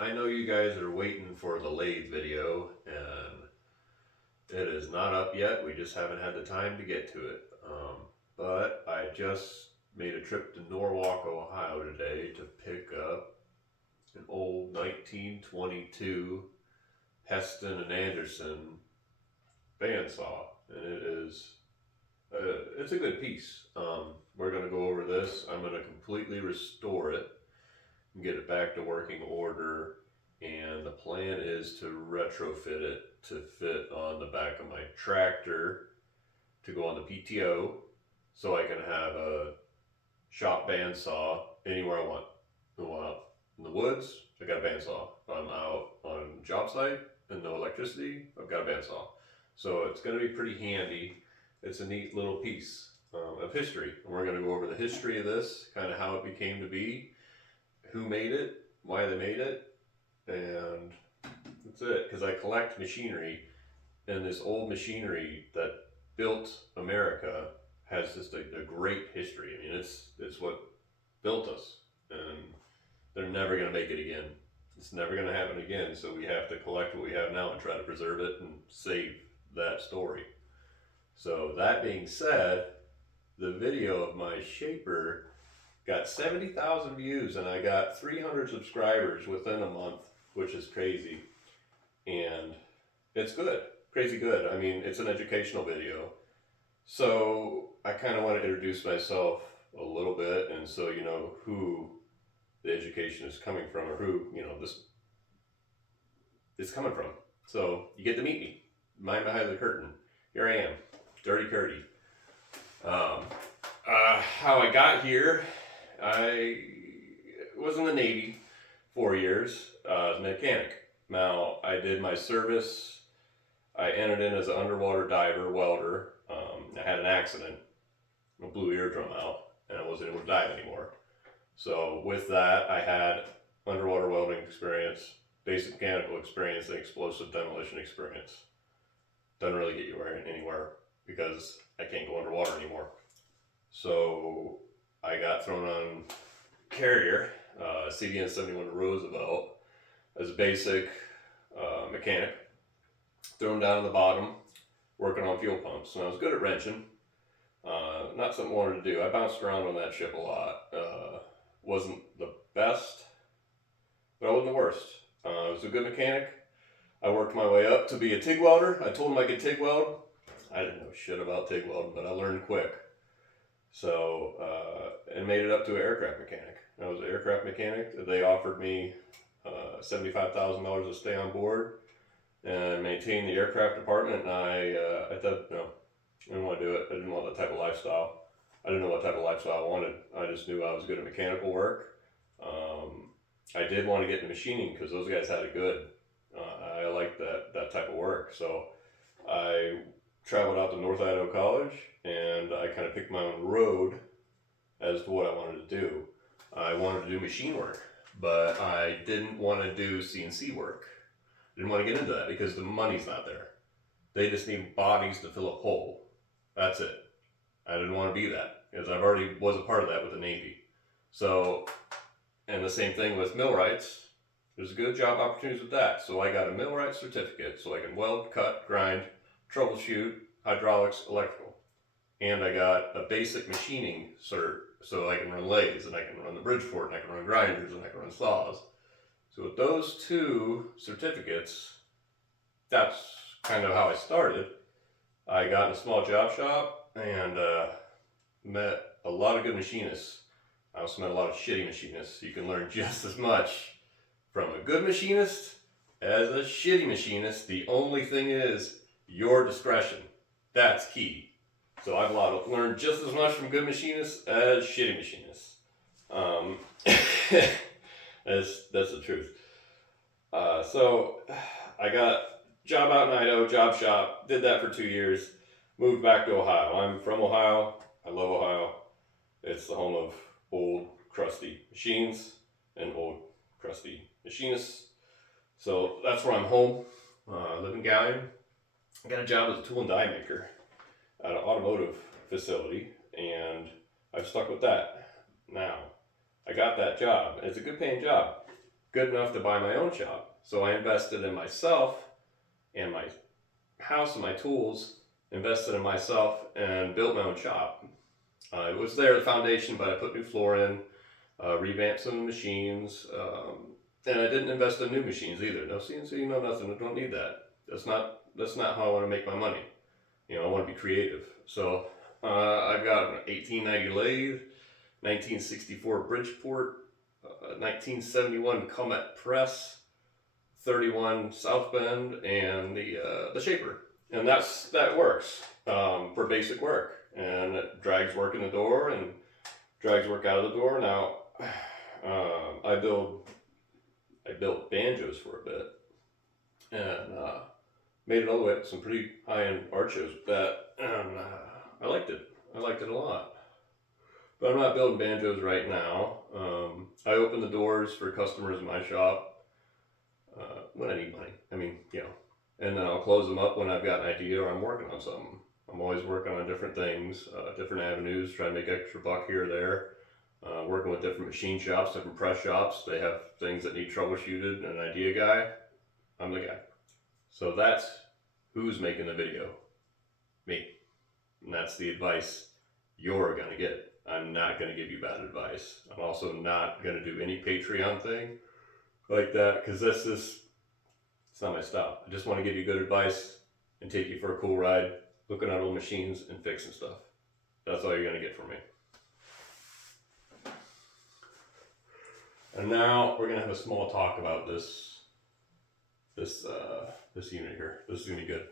I know you guys are waiting for the lathe video, and it is not up yet. We just haven't had the time to get to it. But I just made a trip to Norwalk, Ohio today to pick up an old 1922 Pon Anderson Band Saw, and it's a good piece. We're gonna go over this. I'm gonna completely restore it and get it back to working order. And the plan is to retrofit it to fit on the back of my tractor to go on the PTO, so I can have a shop bandsaw anywhere I want. If I'm out in the woods, I got a bandsaw. If I'm out on a job site and no electricity, I've got a bandsaw. So it's going to be pretty handy. It's a neat little piece of history. And we're going to go over the history of this, kind of how it became to be, who made it, why they made it, and that's it. Because I collect machinery, and this old machinery that built America has just a great history. I mean, it's what built us, and they're never going to make it again. It's never going to happen again. So we have to collect what we have now and try to preserve it and save that story. So that being said, the video of my shaper got 70,000 views, and I got 300 subscribers within a month, which is crazy. And it's good, crazy good. I mean, it's an educational video. So I kind of want to introduce myself a little bit, and so you know who the education is coming from, or who, you know, this is coming from. So you get to meet me. Mind behind the curtain. Here I am, Dirty Kurty. How I got here, I was in the Navy 4 years as a mechanic. Now, I did my service. I entered in as an underwater diver, welder. I had an accident. I blew eardrum out, and I wasn't able to dive anymore. So with that, I had underwater welding experience, basic mechanical experience, and explosive demolition experience. Doesn't really get you anywhere because I can't go underwater anymore. So I got thrown on carrier, CVN 71 Roosevelt, as a basic mechanic. Thrown down on the bottom, working on fuel pumps. And I was good at wrenching. Not something I wanted to do. I bounced around on that ship a lot. Wasn't the best, but I wasn't the worst. I was a good mechanic. I worked my way up to be a TIG welder. I told them I could TIG weld. I didn't know shit about TIG welding, but I learned quick. So, and made it up to an aircraft mechanic. I was an aircraft mechanic. They offered me $75,000 to stay on board and maintain the aircraft department. And I thought, no, I didn't want to do it. I didn't want that type of lifestyle. I didn't know what type of lifestyle I wanted. I just knew I was good at mechanical work. I did want to get into machining because those guys had it good. I liked that type of work. So I traveled out to North Idaho College, and I kind of picked my own road as to what I wanted to do. I wanted to do machine work, but I didn't want to do CNC work. I didn't want to get into that because the money's not there. They just need bodies to fill a hole. That's it. I didn't want to be that because I've already was a part of that with the Navy. So, and the same thing with millwrights. There's good job opportunities with that. So I got a millwright certificate so I can weld, cut, grind, troubleshoot, hydraulics, electrical. And I got a basic machining cert so I can run lathes, and I can run the Bridgeport, and I can run grinders, and I can run saws. So with those two certificates, that's kind of how I started. I got in a small job shop and met a lot of good machinists. I also met a lot of shitty machinists. You can learn just as much from a good machinist as a shitty machinist. The only thing is your discretion. That's key. So I've learned just as much from good machinists as shitty machinists. That's the truth. So I got job out in Idaho, job shop, did that for 2 years, moved back to Ohio. I'm from Ohio. I love Ohio. It's the home of old, crusty machines and old, crusty machinists. So that's where I'm home. I live in Gallion. I got a job as a tool and die maker at an automotive facility, and I've stuck with that. Now, I got that job, and it's a good paying job. good enough to buy my own shop. So I invested in myself and my house and my tools, invested in myself and built my own shop. It was there, the foundation, but I put new floor in, revamped some machines, and I didn't invest in new machines either. No CNC, no nothing. I don't need that. That's not how I want to make my money. You know, I want to be creative. So I've got an 1890 lathe, 1964 Bridgeport, 1971 Comet press, 31 South Bend, and the shaper, and that works for basic work, and it drags work in the door and drags work out of the door. Now I built banjos for a bit, and made it all the way up to some pretty high-end art shows with that, and I liked it. I liked it a lot. But I'm not building banjos right now. I open the doors for customers in my shop when I need money. I mean, you know, and then I'll close them up when I've got an idea or I'm working on something. I'm always working on different things, different avenues, trying to make extra buck here or there. Working with different machine shops, different press shops. They have things that need troubleshooted, an idea guy. I'm the guy. So that's who's making the video. Me. And that's the advice you're going to get. I'm not going to give you bad advice. I'm also not going to do any Patreon thing like that, because it's not my style. I just want to give you good advice and take you for a cool ride, looking at old machines and fixing stuff. That's all you're going to get from me. And now we're going to have a small talk about this unit here. This is going to be good.